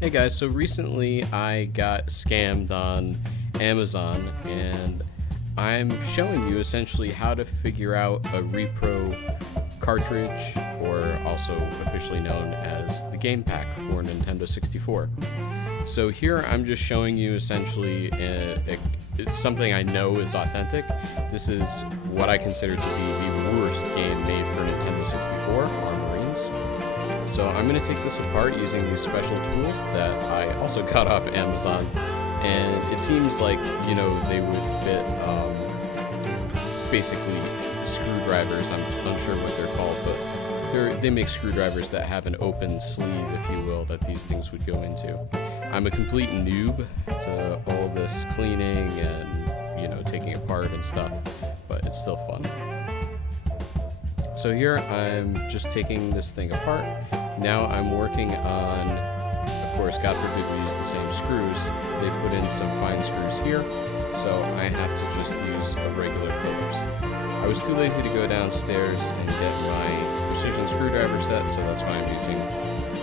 Hey guys, so recently I got scammed on Amazon and I'm showing you essentially how to figure out a repro cartridge, or also officially known as the game pack for Nintendo 64. So here I'm just showing you essentially it's something I know is authentic. This is what I consider to be the worst game made for Nintendo 64, Marines. So I'm going to take this apart using these special tools that I also got off Amazon, and it seems like, you know, they would fit basically screwdrivers. I'm unsure what they're called, but they make screwdrivers that have an open sleeve, if you will, that these things would go into. I'm a complete noob to all this cleaning and, you know, taking apart and stuff, but it's still fun. So here I'm just taking this thing apart. Now I'm working on, of course, God forbid we use the same screws. They put in some fine screws here, so I have to just use a regular Phillips. I was too lazy to go downstairs and get my precision screwdriver set, so that's why I'm using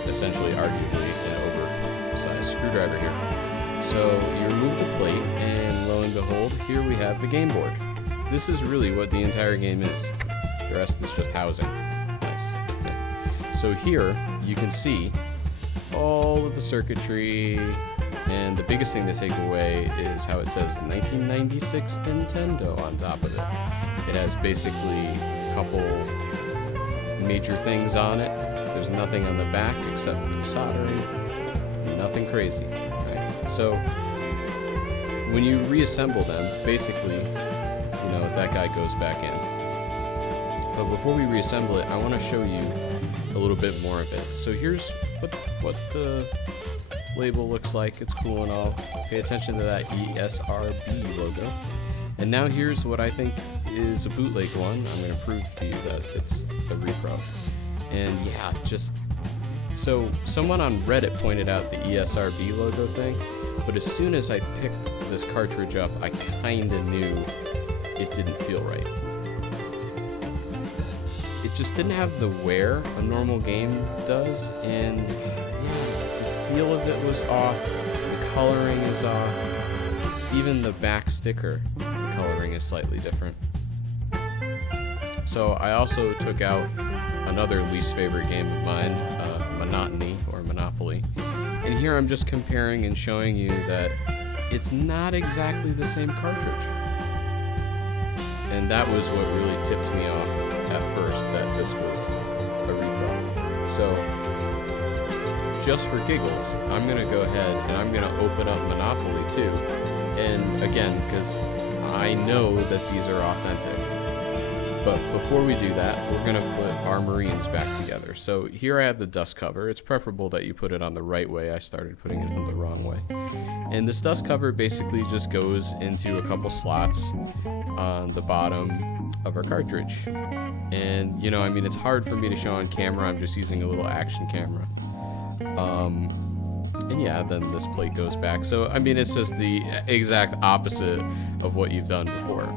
essentially arguably an oversized screwdriver here. So you remove the plate, and lo and behold, here we have the game board. This is really what the entire game is. The rest is just housing. Nice. Okay. So here you can see all of the circuitry, and the biggest thing to take away is how it says 1996 Nintendo on top of it. It has basically a couple major things on it. There's nothing on the back except for the soldering. Nothing crazy. Right? So when you reassemble them, basically, you know, that guy goes back in. But before we reassemble it, I want to show you a little bit more of it. So here's what the label looks like. It's cool and all. Pay attention to that ESRB logo. And now here's what I think is a bootleg one. I'm going to prove to you that it's a repro. And yeah, just so someone on Reddit pointed out the ESRB logo thing, but as soon as I picked this cartridge up, I kinda knew it didn't feel right. It just didn't have the wear a normal game does, and yeah, the feel of it was off, the coloring is off, even the back sticker, the coloring is slightly different. So I also took out another least favorite game of mine, Monotony, or Monopoly, and here I'm just comparing and showing you that it's not exactly the same cartridge. And that was what really tipped me off at first, that this was a repro. So, just for giggles, I'm going to go ahead and I'm going to open up Monopoly too. And again, because I know that these are authentic. But before we do that, we're going to put our Marines back together. So here I have the dust cover. It's preferable that you put it on the right way. I started putting it on the wrong way. And this dust cover basically just goes into a couple slots on the bottom of our cartridge. And, you know, I mean, it's hard for me to show on camera. I'm just using a little action camera. And yeah, then this plate goes back. So, I mean, it's just the exact opposite of what you've done before.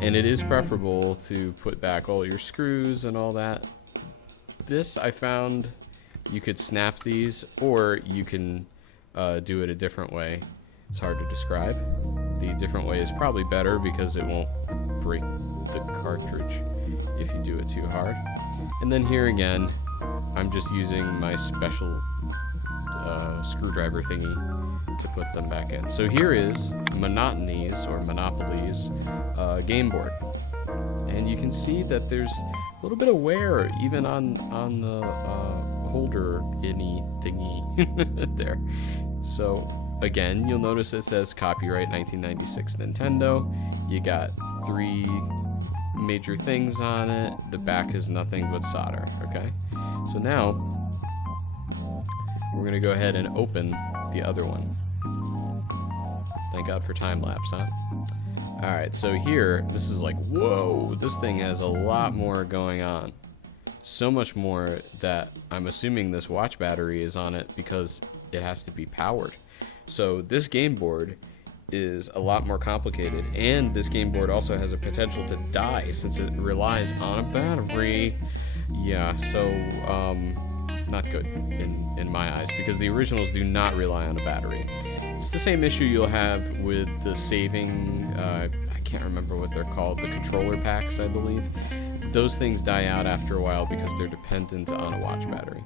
And it is preferable to put back all your screws and all that. This, I found, you could snap these, or you can do it a different way. It's hard to describe. The different way is probably better because it won't break the cartridge if you do it too hard. And then here again, I'm just using my special screwdriver thingy to put them back in. So here is Monotony's, or Monopoly's, game board. And you can see that there's a little bit of wear even on the holder thingy there. So again, you'll notice it says copyright 1996 Nintendo. You got 3 major things on it. The back is nothing but solder, okay? So now we're gonna go ahead and open the other one. Thank God for time lapse, huh? Alright, so here, this is like, whoa, this thing has a lot more going on. So much more that I'm assuming this watch battery is on it because it has to be powered. So this game board is a lot more complicated, and this game board also has a potential to die since it relies on a battery. Yeah, so not good in my eyes, because the originals do not rely on a battery. It's the same issue you'll have with the saving, I can't remember what they're called, the controller packs, I believe. Those things die out after a while because they're dependent on a watch battery.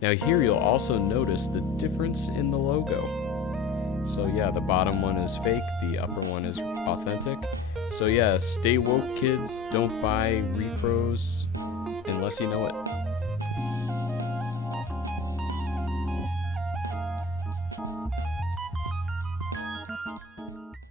Now here you'll also notice the difference in the logo. So yeah, the bottom one is fake, the upper one is authentic. So yeah, stay woke, kids. Don't buy repros unless you know it.